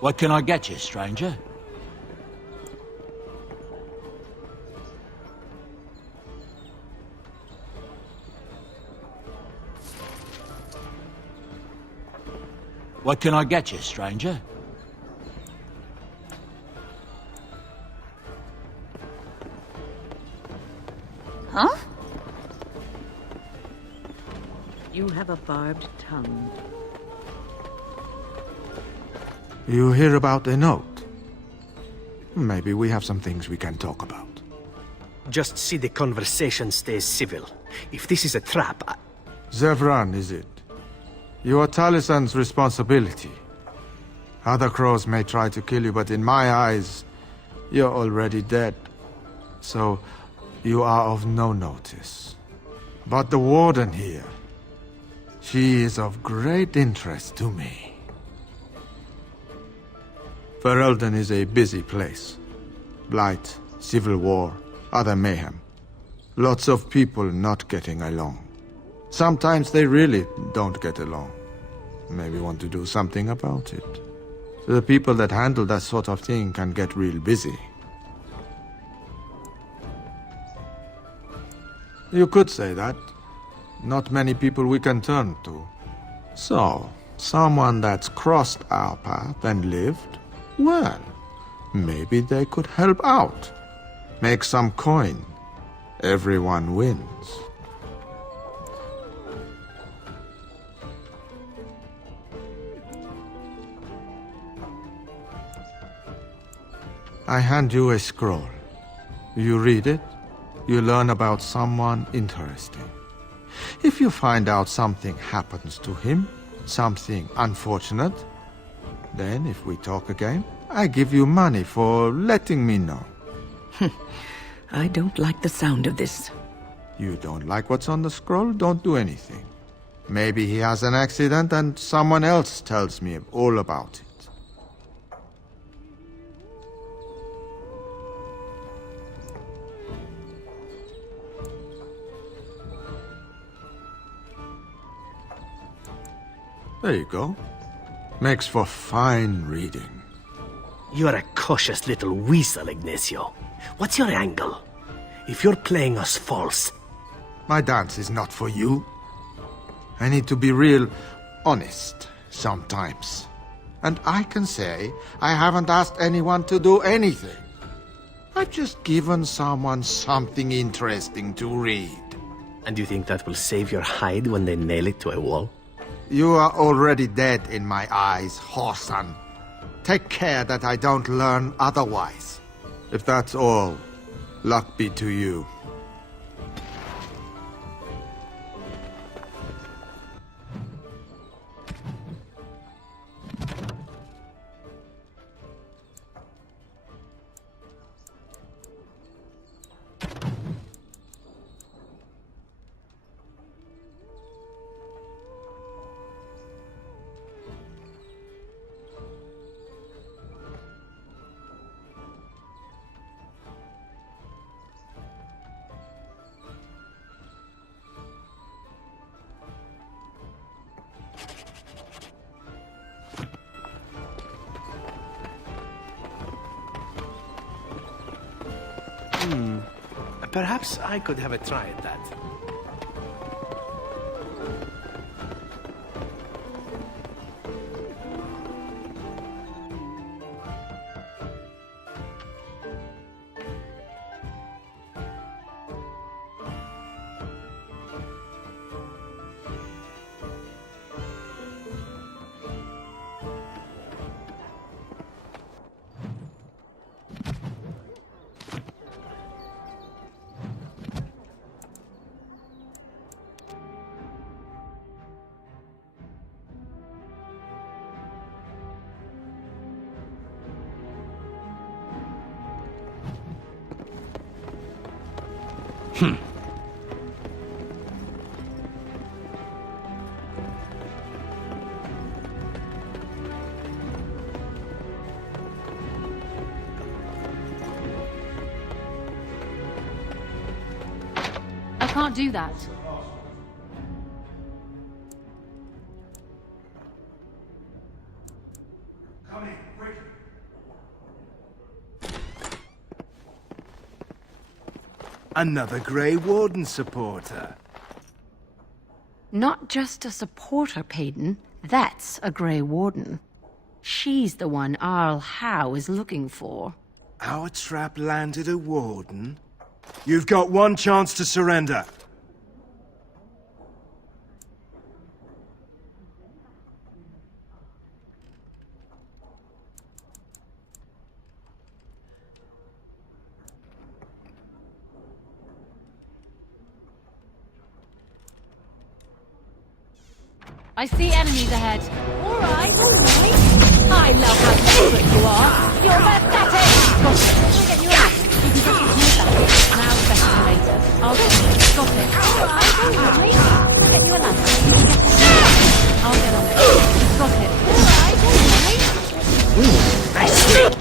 What can I get you, stranger? What can I get you, stranger? Huh? You have a barbed tongue. You hear about the note? Maybe we have some things we can talk about. Just see the conversation stays civil. If this is a trap, Zevran, is it? You are Talisan's responsibility. Other crows may try to kill you, but in my eyes, you're already dead. So, you are of no notice. But the warden here, she is of great interest to me. Ferelden is a busy place. Blight, civil war, other mayhem. Lots of people not getting along. Sometimes they really don't get along. Maybe want to do something about it. So the people that handle that sort of thing can get real busy. You could say that. Not many people we can turn to. So, someone that's crossed our path and lived, well, maybe they could help out. Make some coin. Everyone wins. I hand you a scroll. You read it, you learn about someone interesting. If you find out something happens to him, something unfortunate, then if we talk again, I give you money for letting me know. I don't like the sound of this. You don't like what's on the scroll? Don't do anything. Maybe he has an accident and someone else tells me all about it. There you go. Makes for fine reading. you're a cautious little weasel, Ignacio. What's your angle? If you're playing us false... My dance is not for you. I need to be real honest sometimes. And I can say I haven't asked anyone to do anything. I've just given someone something interesting to read. And you think that will save your hide when they nail it to a wall? You are already dead in my eyes, Horsan. Take care that I don't learn otherwise. If that's all, luck be to you. Perhaps I could have a try at that. I can't do that. Come in, quick. Another Grey Warden supporter. Not just a supporter, Payton. That's a Grey Warden. She's the one Arl Howe is looking for. Our trap landed a Warden? You've got one chance to surrender. I see enemies ahead. All right, all right. I love how desperate you are. You're pathetic. Got it. I'll get you out. You can get your head back. Now better than later. I'll get you. Got it. All right, all right. I'll get you a ladder. You can get the head back. I'll get on it. Got it. All right, all right. Nice stick!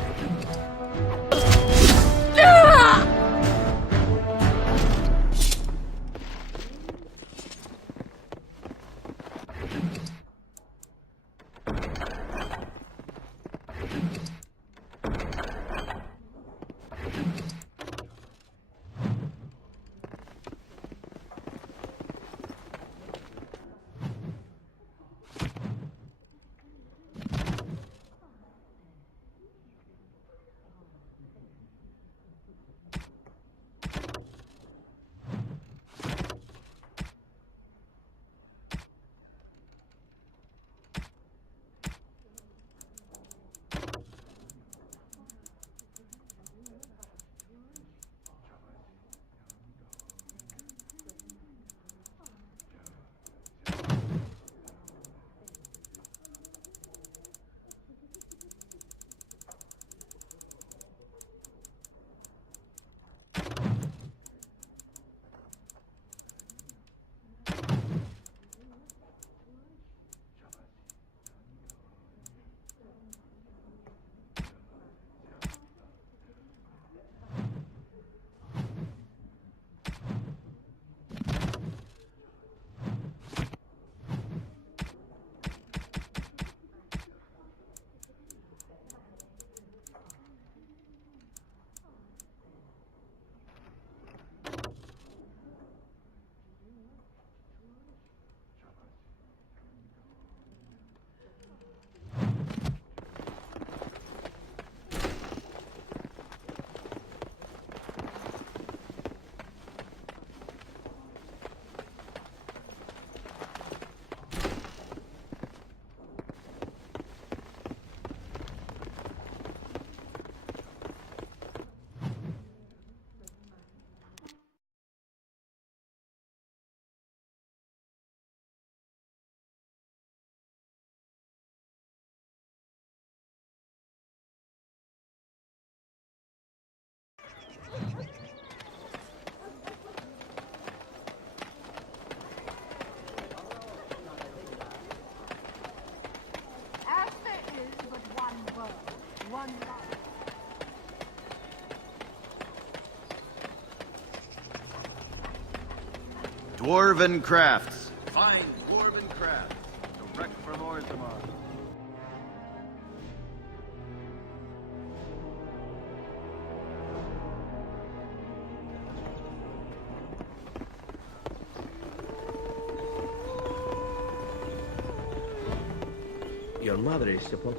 As there is but one world, one life. Dwarven crafts. Fine dwarven crafts. Direct from Orthamar. Your mother is supposed...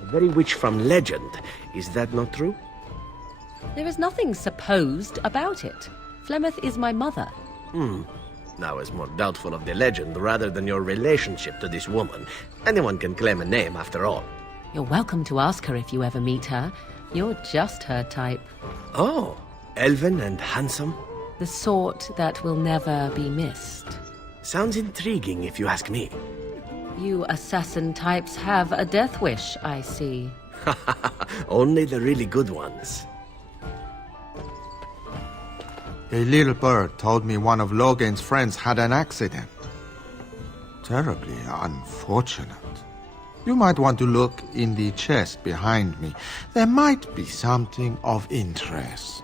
A very witch from legend. Is that not true? There is nothing supposed about it. Flemeth is my mother. I was more doubtful of the legend rather than your relationship to this woman. Anyone can claim a name, after all. You're welcome to ask her if you ever meet her. You're just her type. Oh, elven and handsome? The sort that will never be missed. Sounds intriguing if you ask me. You assassin types have a death wish, I see. Only the really good ones. A little bird told me one of Logan's friends had an accident. Terribly unfortunate. You might want to look in the chest behind me. There might be something of interest.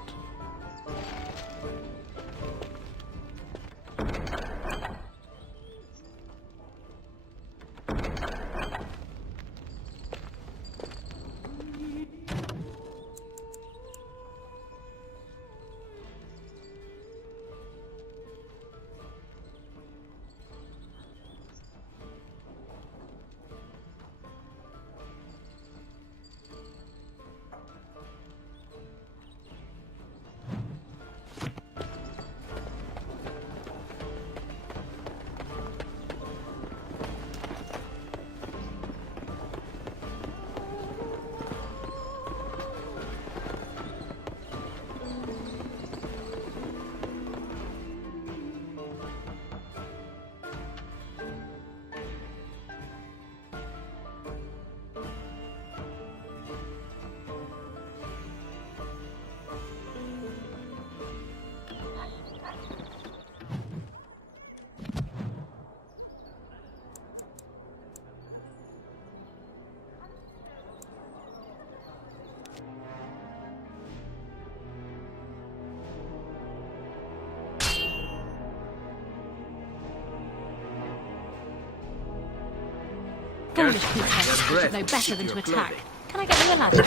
foolish creature. You should breath know better keep than to your attack. clothing. Can I get you a ladder?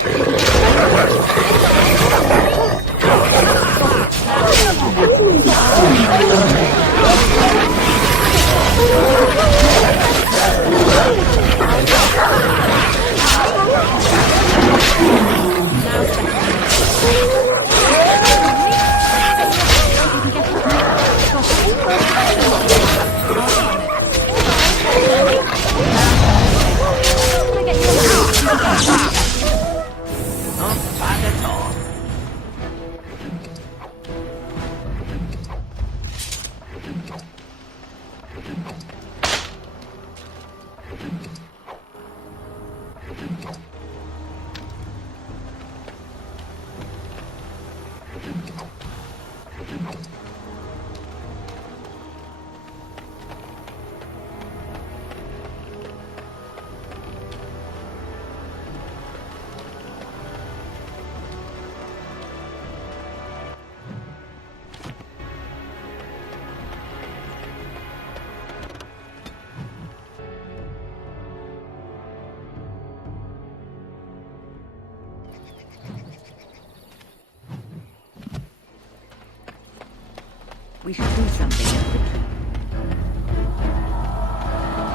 We should do something at the keep.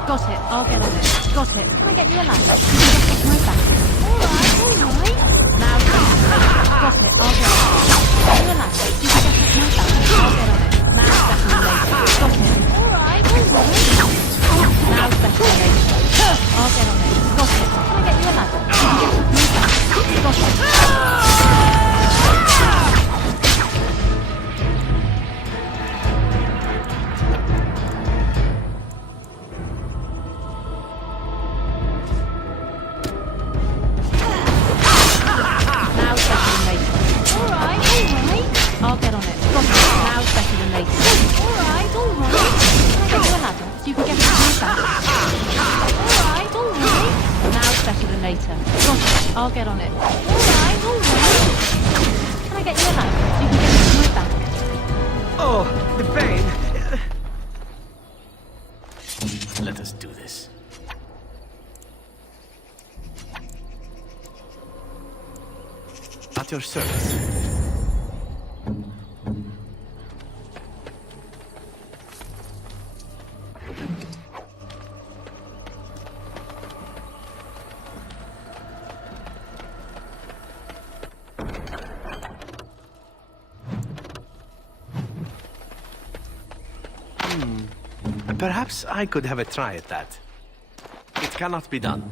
Got it. I'll get on it. Got it. Can I get you a ladder? You can get off my back. Alright. Now, got it. I'll get on it. Get you a ladder. You can get off my back. I'll get on it. Now, better than later. Got it. Alright. Now, better than later. I'll get on it. Got it. Can I get you a ladder? You can get off my back. Got it. I'll get on it. Got it. Now it's better than later. Alright. Can I get you a ladder so you can get off my back? Alright. Now it's better than later. Got it. I'll get on it. Alright. Can I get you a ladder so you can get off my back? Oh, the pain! Let us do this. At your service. Perhaps I could have a try at that. It cannot be done.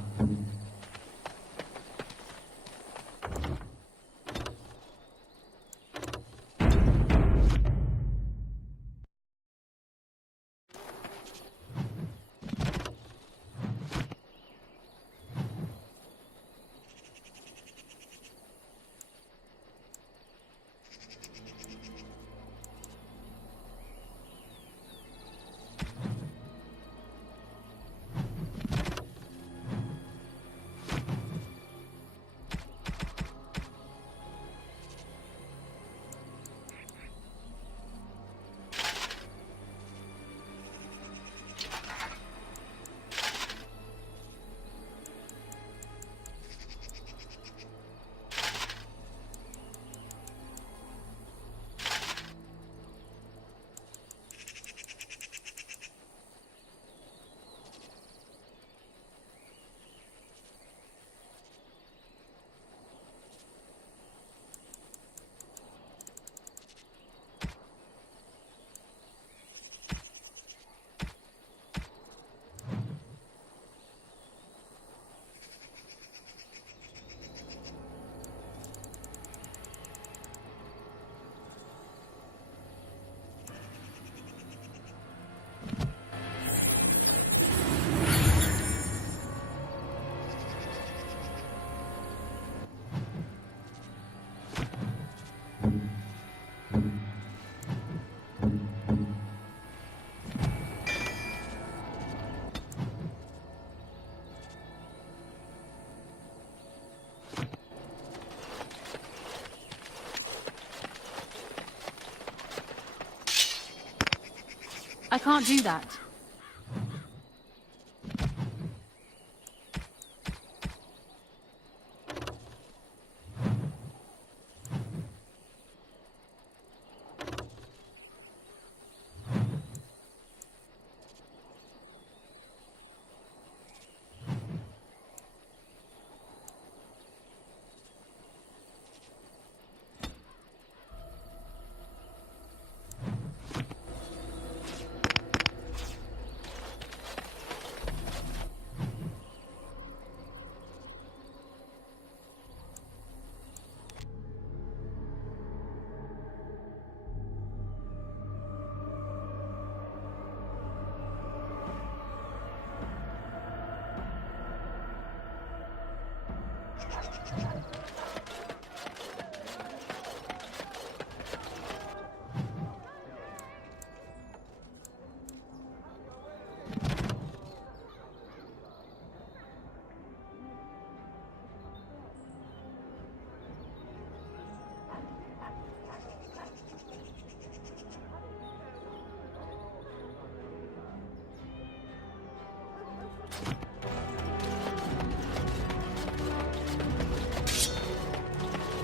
I can't do that.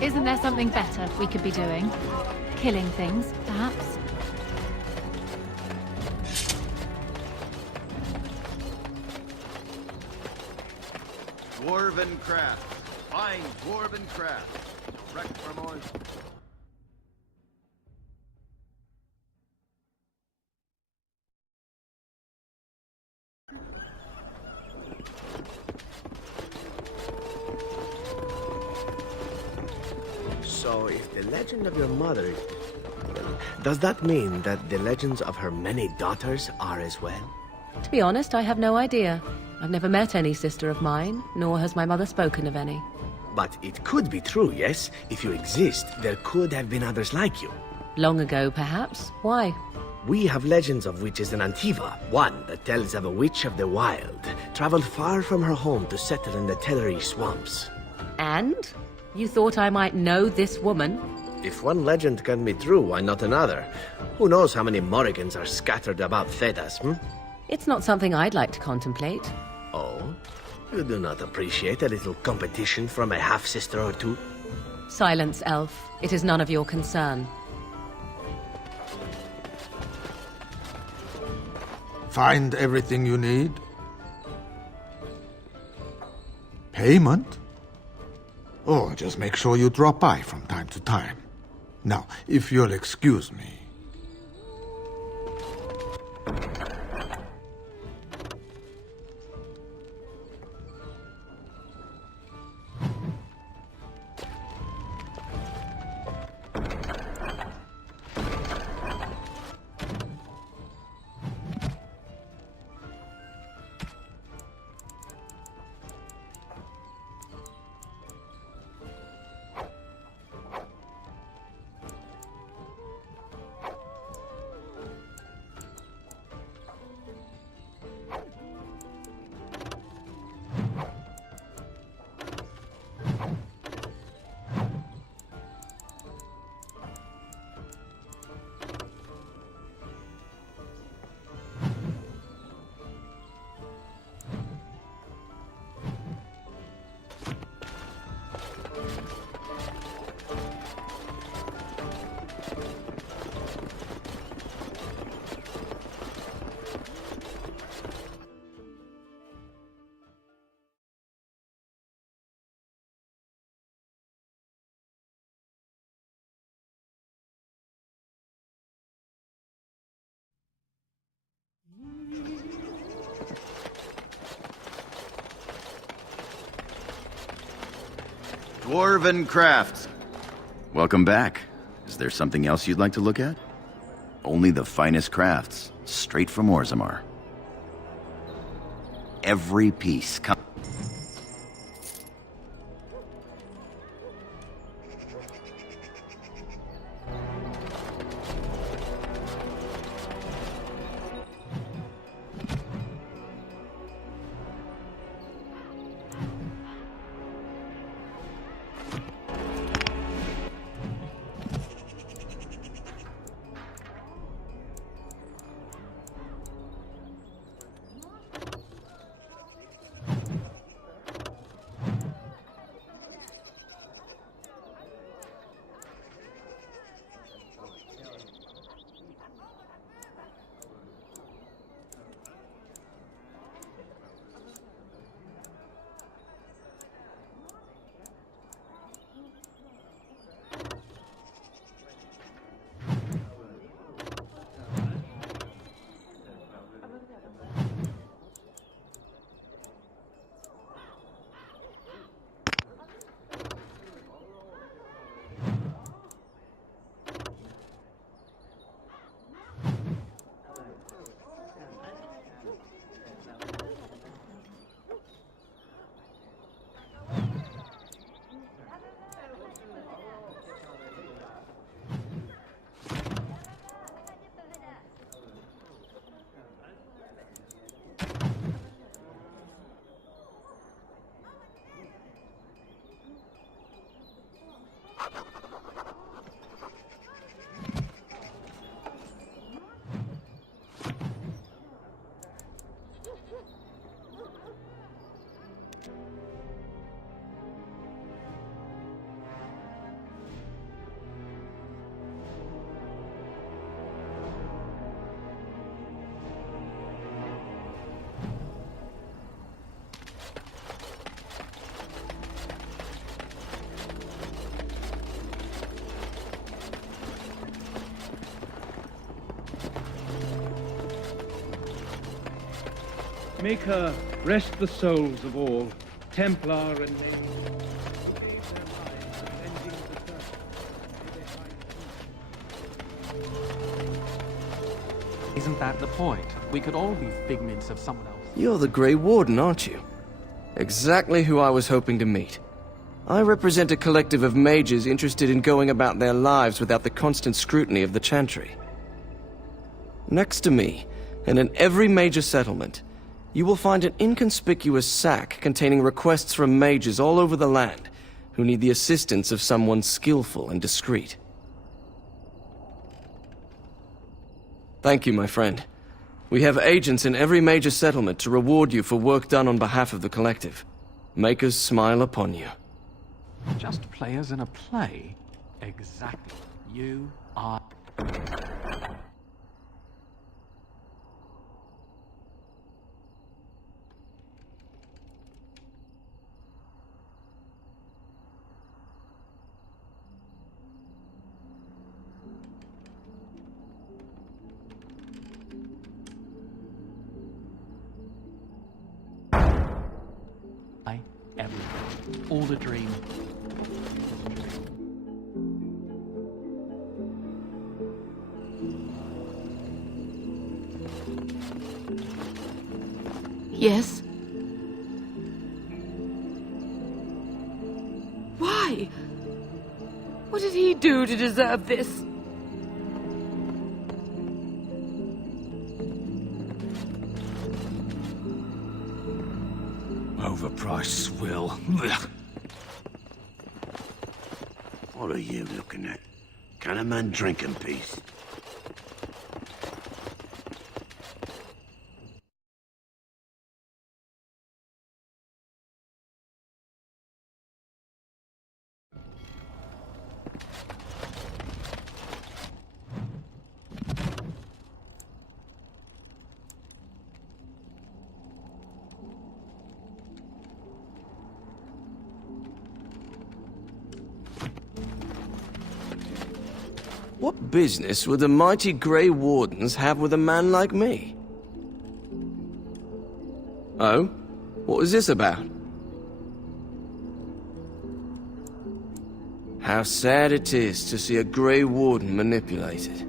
Isn't there something better we could be doing? Killing things, perhaps? Dwarven crafts. Fine dwarven crafts. Direct from Orzum. So, if the legend of your mother... well, does that mean that the legends of her many daughters are as well? To be honest, I have no idea. I've never met any sister of mine, nor has my mother spoken of any. But it could be true, yes? If you exist, there could have been others like you. Long ago, perhaps. Why? We have legends of witches in Antiva. One that tells of a witch of the wild, traveled far from her home to settle in the Teleri swamps. And? You thought I might know this woman? If one legend can be true, why not another? Who knows how many Morrigans are scattered about Thedas, It's not something I'd like to contemplate. Oh? You do not appreciate a little competition from a half-sister or two? Silence, elf. It is none of your concern. Find everything you need? Payment? Oh, just make sure you drop by from time to time. Now, if you'll excuse me. Dwarven crafts. Welcome back. Is there something else you'd like to look at? Only the finest crafts, straight from Orzammar. Every piece comes... Make her rest the souls of all, Templar and Knave. Save their lives, avenging the Turks. May they find peace. Isn't that the point? We could all be figments of someone else. You're the Grey Warden, aren't you? Exactly who I was hoping to meet. I represent a collective of mages interested in going about their lives without the constant scrutiny of the Chantry. Next to me, and in every major settlement, you will find an inconspicuous sack containing requests from mages all over the land who need the assistance of someone skillful and discreet. Thank you, my friend. We have agents in every major settlement to reward you for work done on behalf of the collective. Make us smile upon you. Just players in a play? Exactly. You are... everything. All a dream. Yes? Why? What did he do to deserve this? Overpriced swill. What are you looking at? Can a man drink in peace? What business would the mighty Grey Wardens have with a man like me? Oh? What is this about? How sad it is to see a Grey Warden manipulated.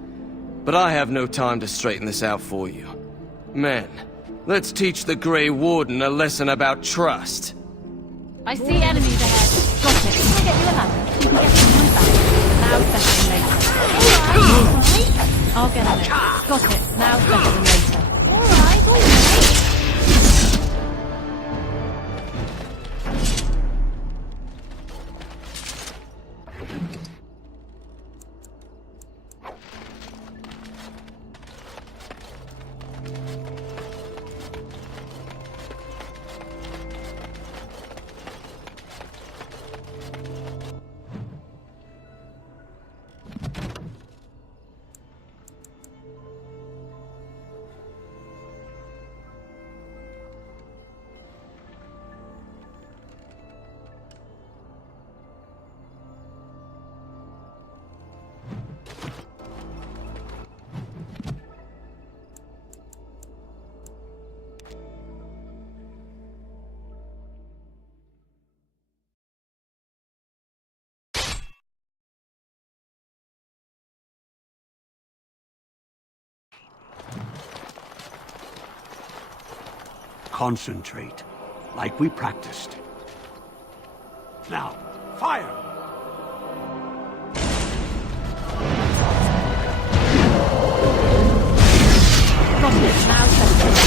But I have no time to straighten this out for you. Men, let's teach the Grey Warden a lesson about trust. I see enemies ahead. Got it. Can I get you a ladder? You can get some back. Now it's better than later. Alright. I'll get on it. Got it. Now it's better than later. Alright, alright. Concentrate, like we practiced. Now, fire! Got it. Now it's better than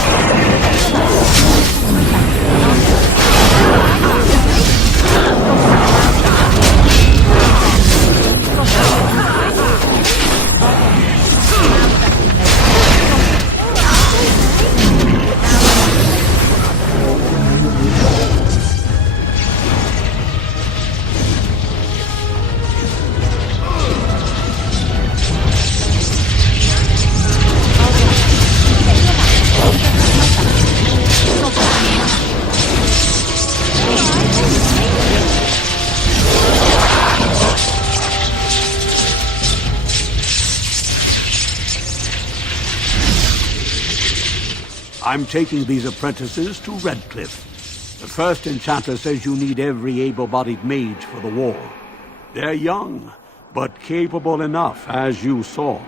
I'm taking these apprentices to Redcliffe. The first enchanter says you need every able-bodied mage for the war. They're young, but capable enough, as you saw.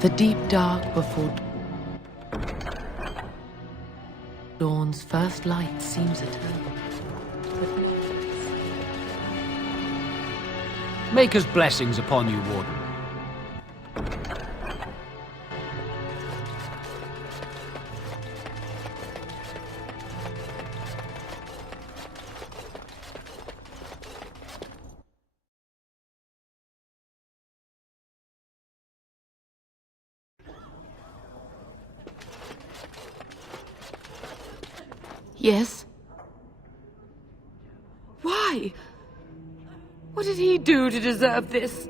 The deep dark before dawn's first light seems eternal. Maker's blessings upon you, Warden. Yes? Why? What did he do to deserve this?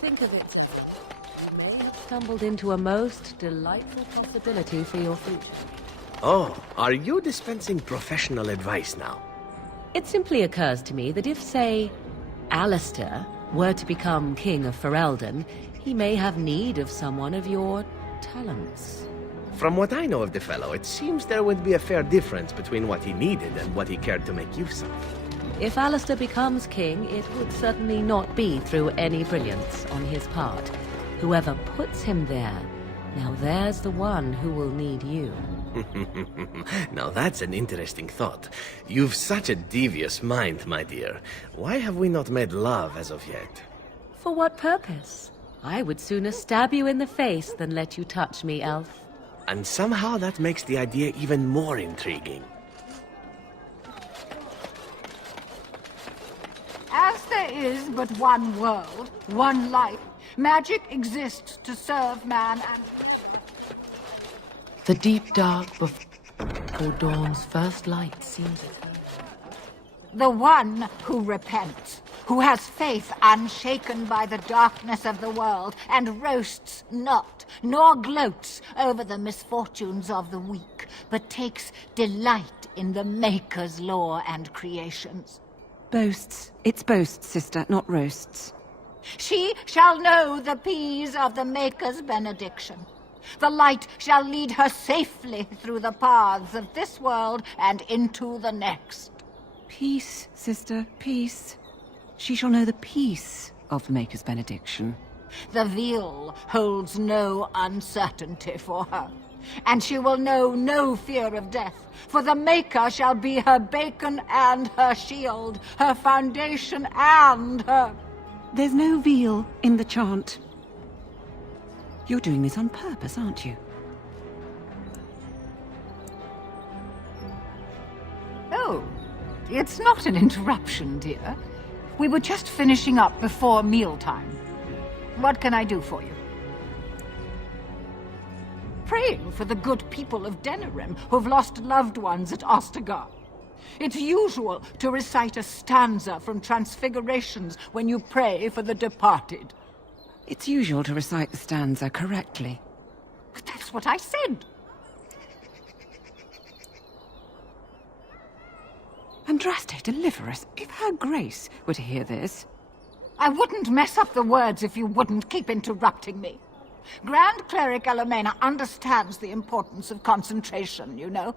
Think of it. You may have stumbled into a most delightful possibility for your future. Oh, are you dispensing professional advice now? It simply occurs to me that if, say, Alistair were to become King of Ferelden, he may have need of someone of your talents. From what I know of the fellow, it seems there would be a fair difference between what he needed and what he cared to make use of. If Alistair becomes king, it would certainly not be through any brilliance on his part. Whoever puts him there, now there's the one who will need you. Now that's an interesting thought. You've such a devious mind, my dear. Why have we not made love as of yet? For what purpose? I would sooner stab you in the face than let you touch me, elf. And somehow that makes the idea even more intriguing. As there is but one world, one life, Magic exists to serve man and... The deep dark before dawn's first light seems eternal. The one who repents, who has faith unshaken by the darkness of the world, and roasts not, nor gloats over the misfortunes of the weak, but takes delight in the Maker's law and creations. Boasts. It's boasts, sister, not roasts. She shall know the peace of the Maker's benediction. The light shall lead her safely through the paths of this world and into the next. Peace, sister, peace. She shall know the peace of the Maker's benediction. The veil holds no uncertainty for her, and she will know no fear of death, for the Maker shall be her beacon and her shield, her foundation and her... There's no veil in the chant. You're doing this on purpose, aren't you? Oh, it's not an interruption, dear. We were just finishing up before mealtime. What can I do for you? Praying for the good people of Denerim who've lost loved ones at Ostagar. It's usual to recite a stanza from Transfigurations when you pray for the departed. It's usual to recite the stanza correctly. But that's what I said. Andraste, deliver us. If Her Grace were to hear this... I wouldn't mess up the words if you wouldn't keep interrupting me. Grand Cleric Elomena understands the importance of concentration, you know.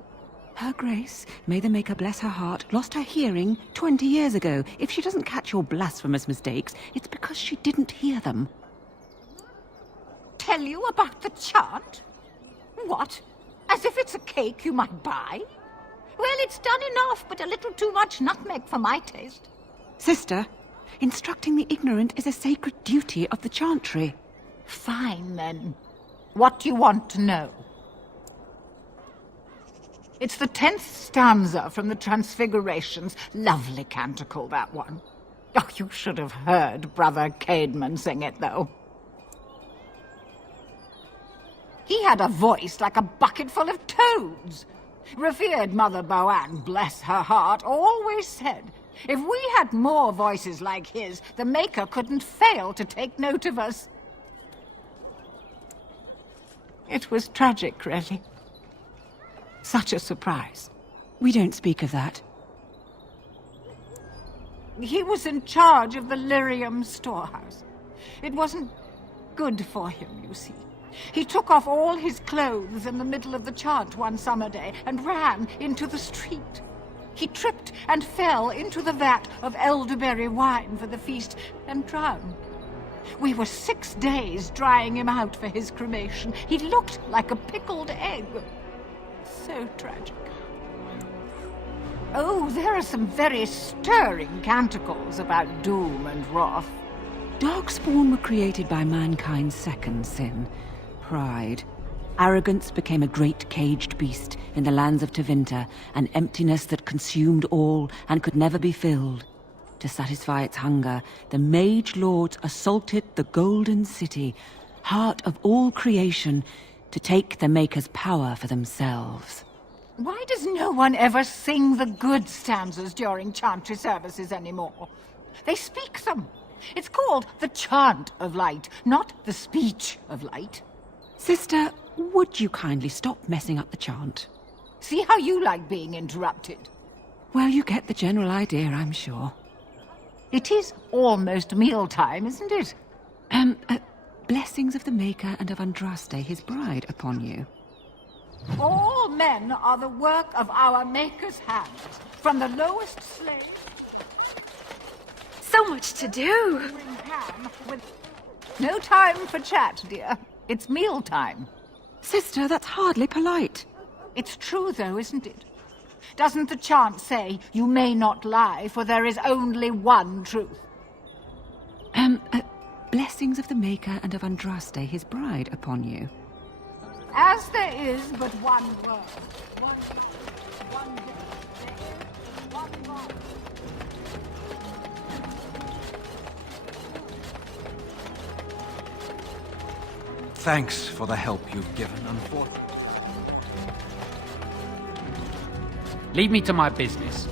Her Grace, may the Maker bless her heart, lost her hearing 20 years ago. If she doesn't catch your blasphemous mistakes, it's because she didn't hear them. Tell you about the chant? What? As if it's a cake you might buy? Well, it's done enough, but a little too much nutmeg for my taste. Sister, instructing the ignorant is a sacred duty of the chantry. Fine, then. What do you want to know? It's the 10th stanza from the Transfigurations. Lovely canticle, that one. Oh, you should have heard Brother Caedmon sing it, though. He had a voice like a bucket full of toads. Revered Mother Boann, bless her heart, always said, if we had more voices like his, the Maker couldn't fail to take note of us. It was tragic, really. Such a surprise. We don't speak of that. He was in charge of the lyrium storehouse. It wasn't good for him, you see. He took off all his clothes in the middle of the chant one summer day and ran into the street. He tripped and fell into the vat of elderberry wine for the feast and drowned. We were 6 days drying him out for his cremation. He looked like a pickled egg. So tragic. Oh, there are some very stirring canticles about doom and wrath. Darkspawn were created by mankind's second sin, pride. Arrogance became a great caged beast in the lands of Tevinter, an emptiness that consumed all and could never be filled. To satisfy its hunger, the mage lords assaulted the Golden City, heart of all creation, to take the Maker's power for themselves. Why does no one ever sing the good stanzas during chantry services anymore? They speak them. It's called the chant of light, not the speech of light. Sister, would you kindly stop messing up the chant? See how you like being interrupted. Well, you get the general idea, I'm sure. It is almost mealtime, isn't it? Blessings of the Maker and of Andraste, his bride, upon you. All men are the work of our Maker's hands, from the lowest slave... So much to do! No time for chat, dear. It's mealtime. Sister, that's hardly polite. It's true, though, isn't it? Doesn't the chant say, you may not lie, for there is only one truth? Blessings of the Maker and of Andraste, his bride, upon you. As there is but one world, one day, one God. Thanks for the help you've given, unfortunately. Leave me to my business.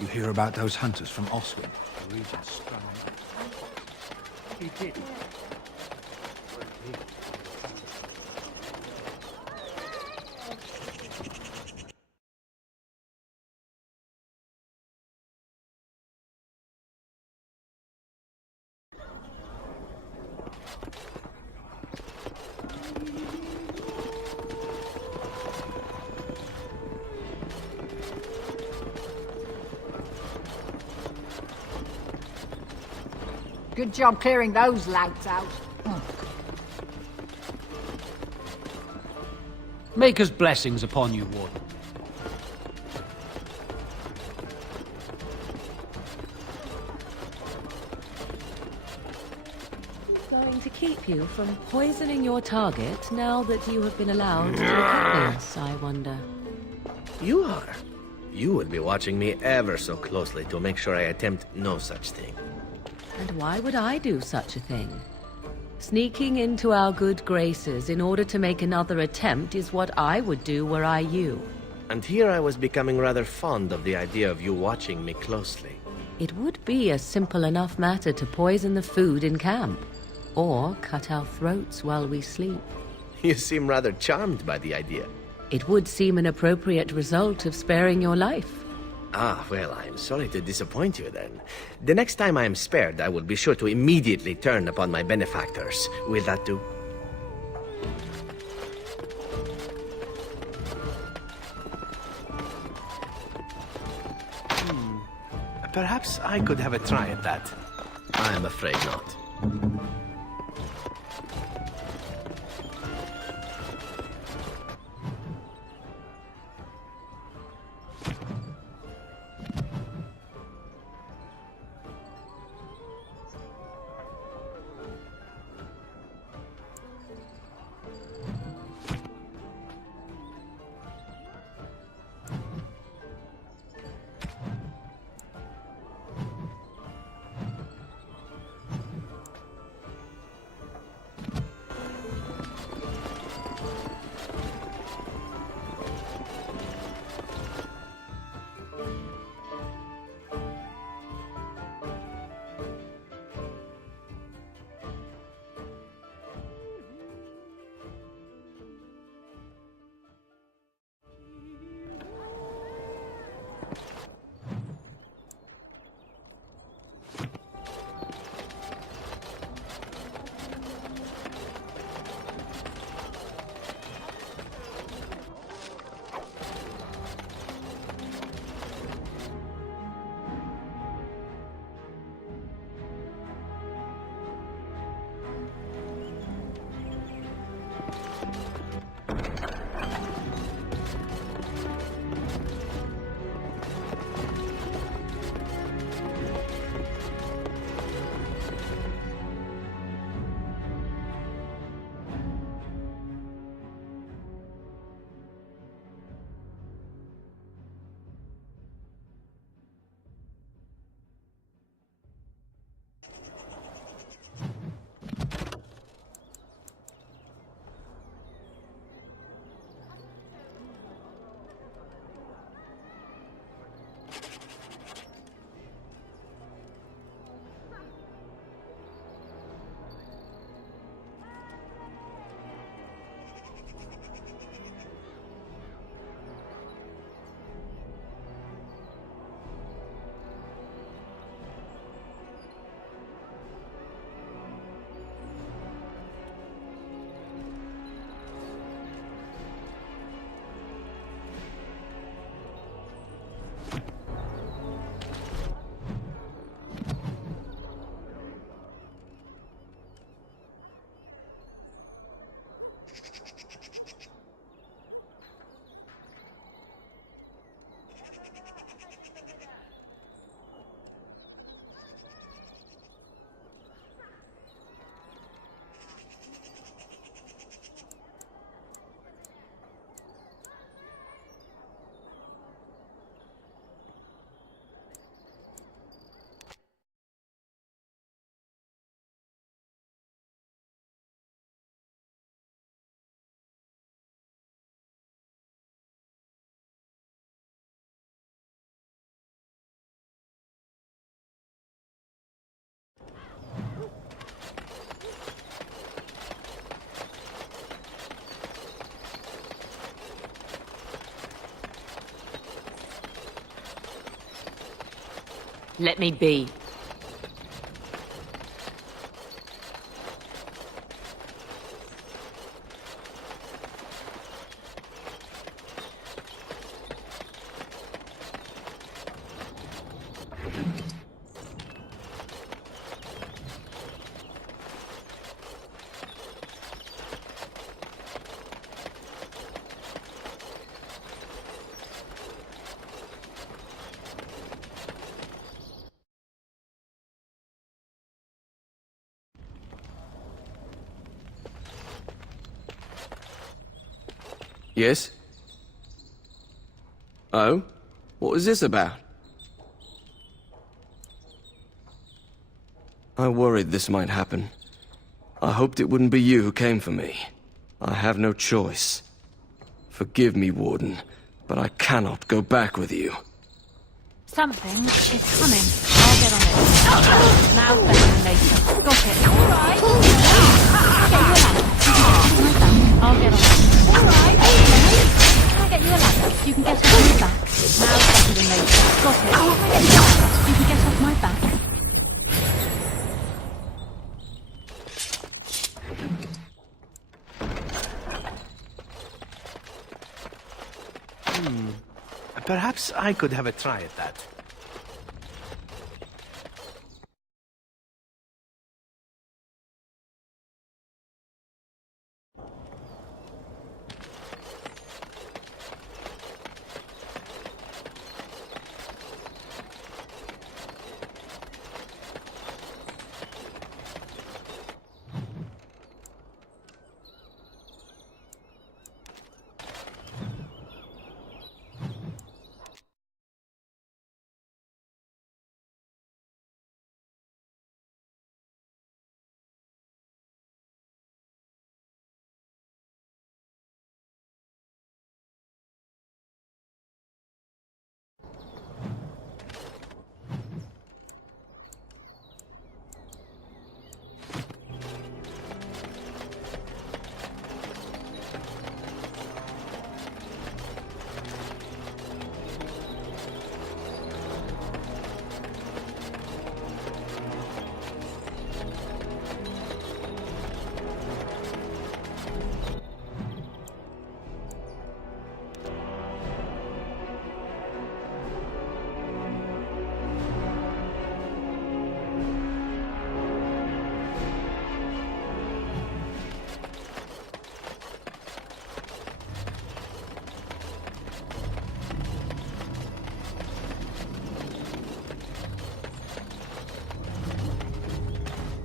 You hear about those hunters from Oswin? The Regent's strung on that. He did. Good job clearing those louts out. Maker's blessings upon you, Warden. Going to keep you from poisoning your target now that you have been allowed to accompany us, I wonder. You are. You will be watching me ever so closely to make sure I attempt no such thing. And why would I do such a thing? Sneaking into our good graces in order to make another attempt is what I would do were I you. And here I was becoming rather fond of the idea of you watching me closely. It would be a simple enough matter to poison the food in camp, or cut our throats while we sleep. You seem rather charmed by the idea. It would seem an appropriate result of sparing your life. Ah, well, I'm sorry to disappoint you then. The next time I am spared, I will be sure to immediately turn upon my benefactors. Will that do? Perhaps I could have a try at that. I am afraid not. Let me be. Yes? Oh? What was this about? I worried this might happen. I hoped it wouldn't be you who came for me. I have no choice. Forgive me, Warden, but I cannot go back with you. Something is coming. I'll get on it. Now better than later. Got it. All right. I'll get you a ladder. You can get on my back. I'll get on it. All right. Can I get you a ladder? You can get on my back. Now better than later. Got it. Can I get you a ladder? You can get off my back. Perhaps I could have a try at that.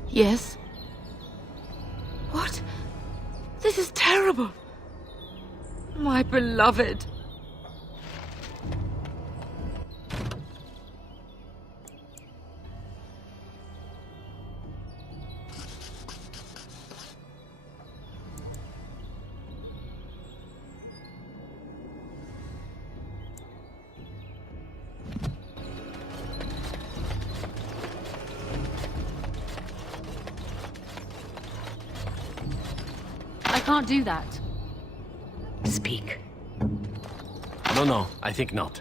Yes? What? This is terrible. My beloved. I can't do that. Speak. No, I think not.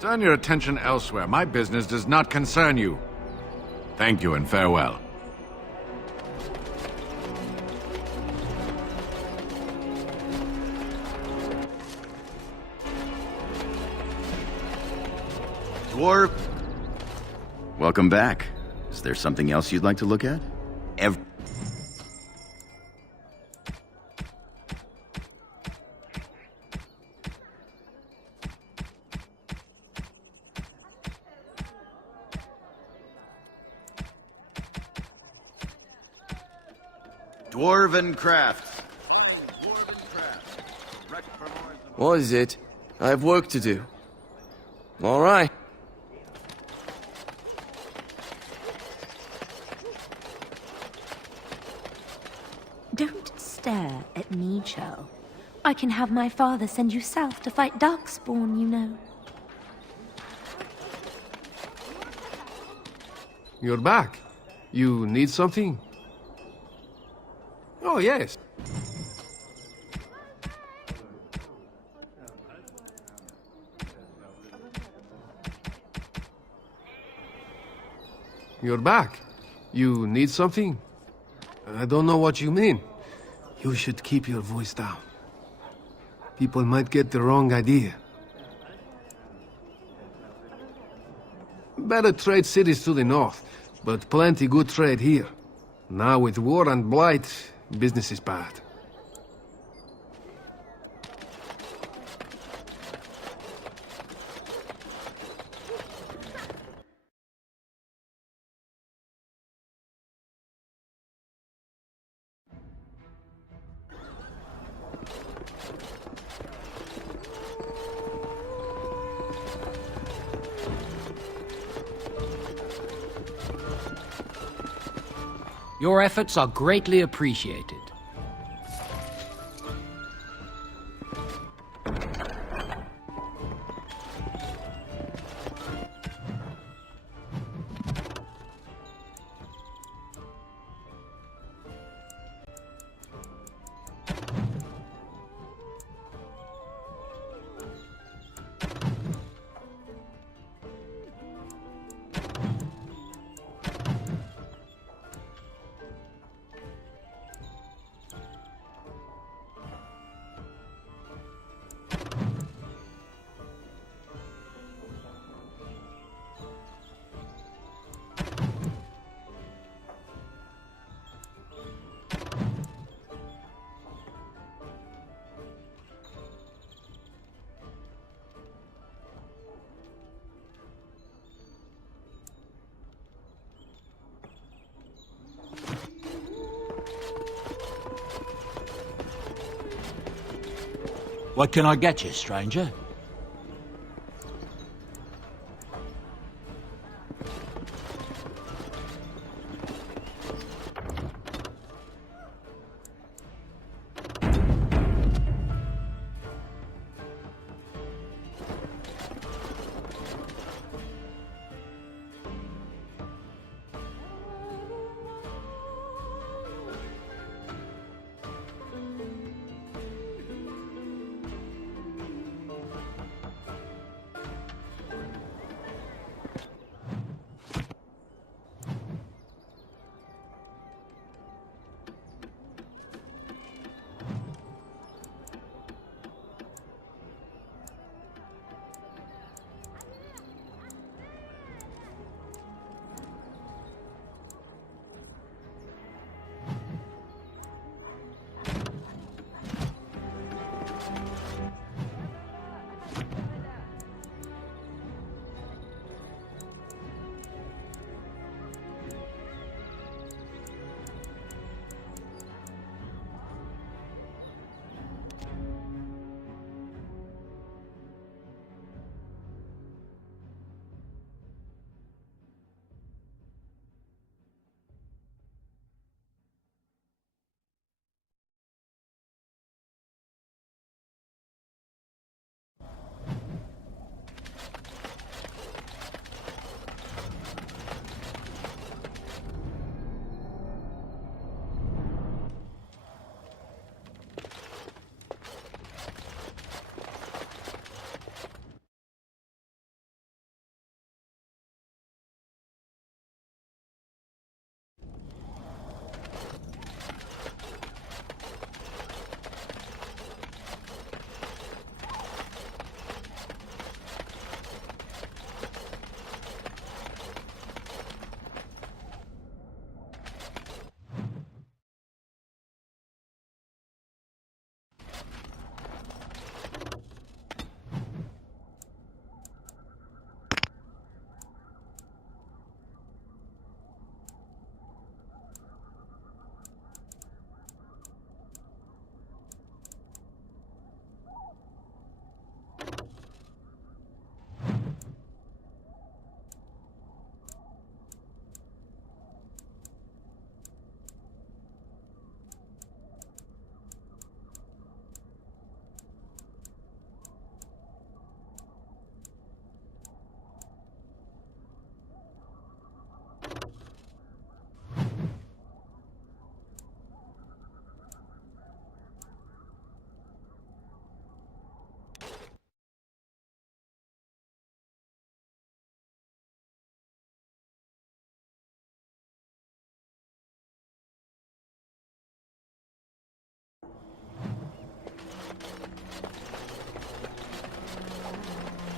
Turn your attention elsewhere. My business does not concern you. Thank you and farewell. Dwarf! Welcome back. Is there something else you'd like to look at? Dwarven crafts. What is it? I have work to do. All right. Don't stare at me, Churl. I can have my father send you south to fight Darkspawn, you know. You're back. You need something? Oh, yes. You're back. You need something? I don't know what you mean. You should keep your voice down. People might get the wrong idea. Better trade cities to the north, but plenty good trade here. Now with war and blight, business is bad. Your efforts are greatly appreciated. What can I get you, stranger?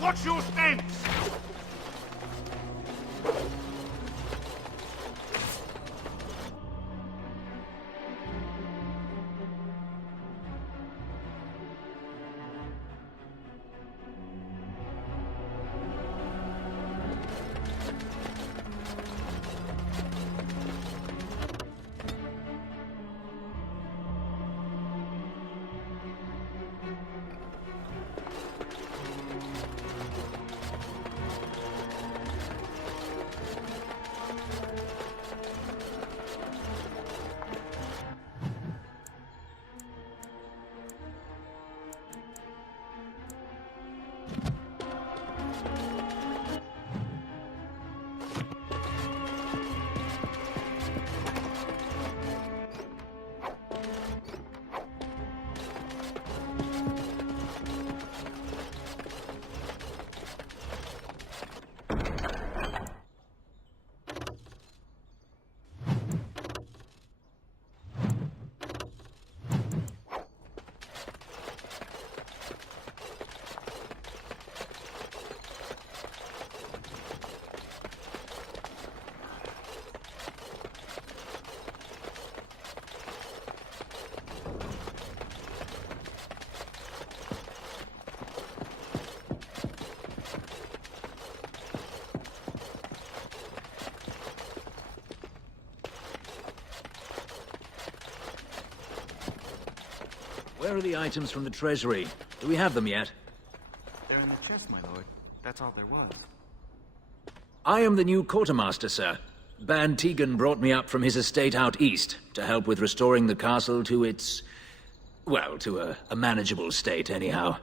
Watch your stance! Where are the items from the treasury? Do we have them yet? They're in the chest, my lord. That's all there was. I am the new quartermaster, sir. Ban Tegan brought me up from his estate out east to help with restoring the castle to its... well, to a manageable state, anyhow.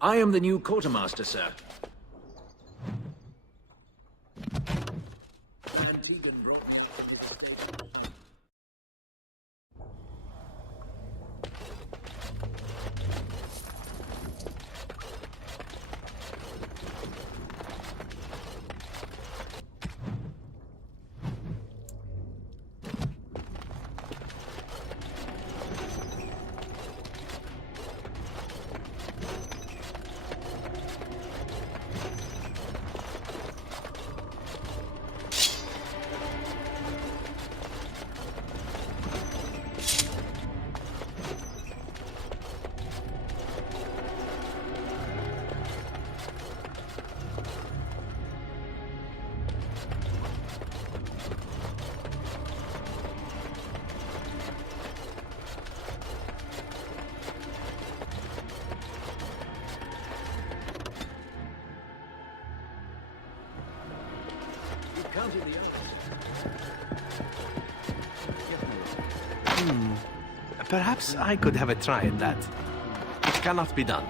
I am the new quartermaster, sir. Ban Tegan brought me up from his estate... Perhaps I could have a try at that. It cannot be done.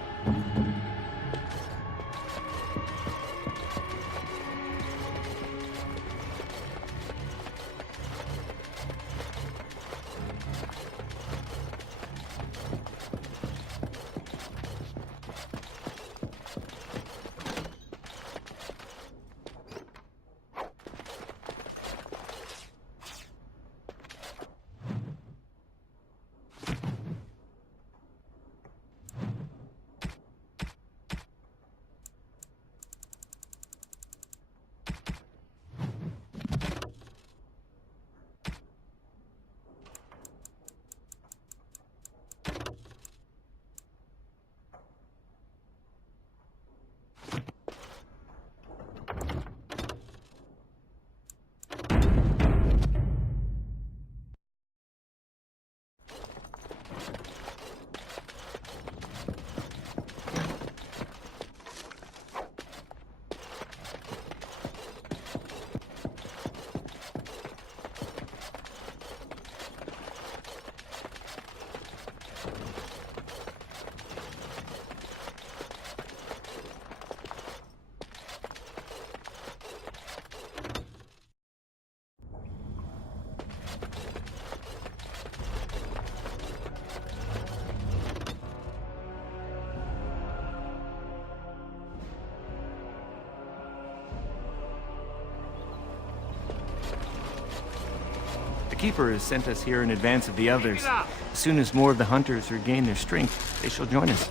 Keeper has sent us here in advance of the others. As soon as more of the hunters regain their strength, they shall join us.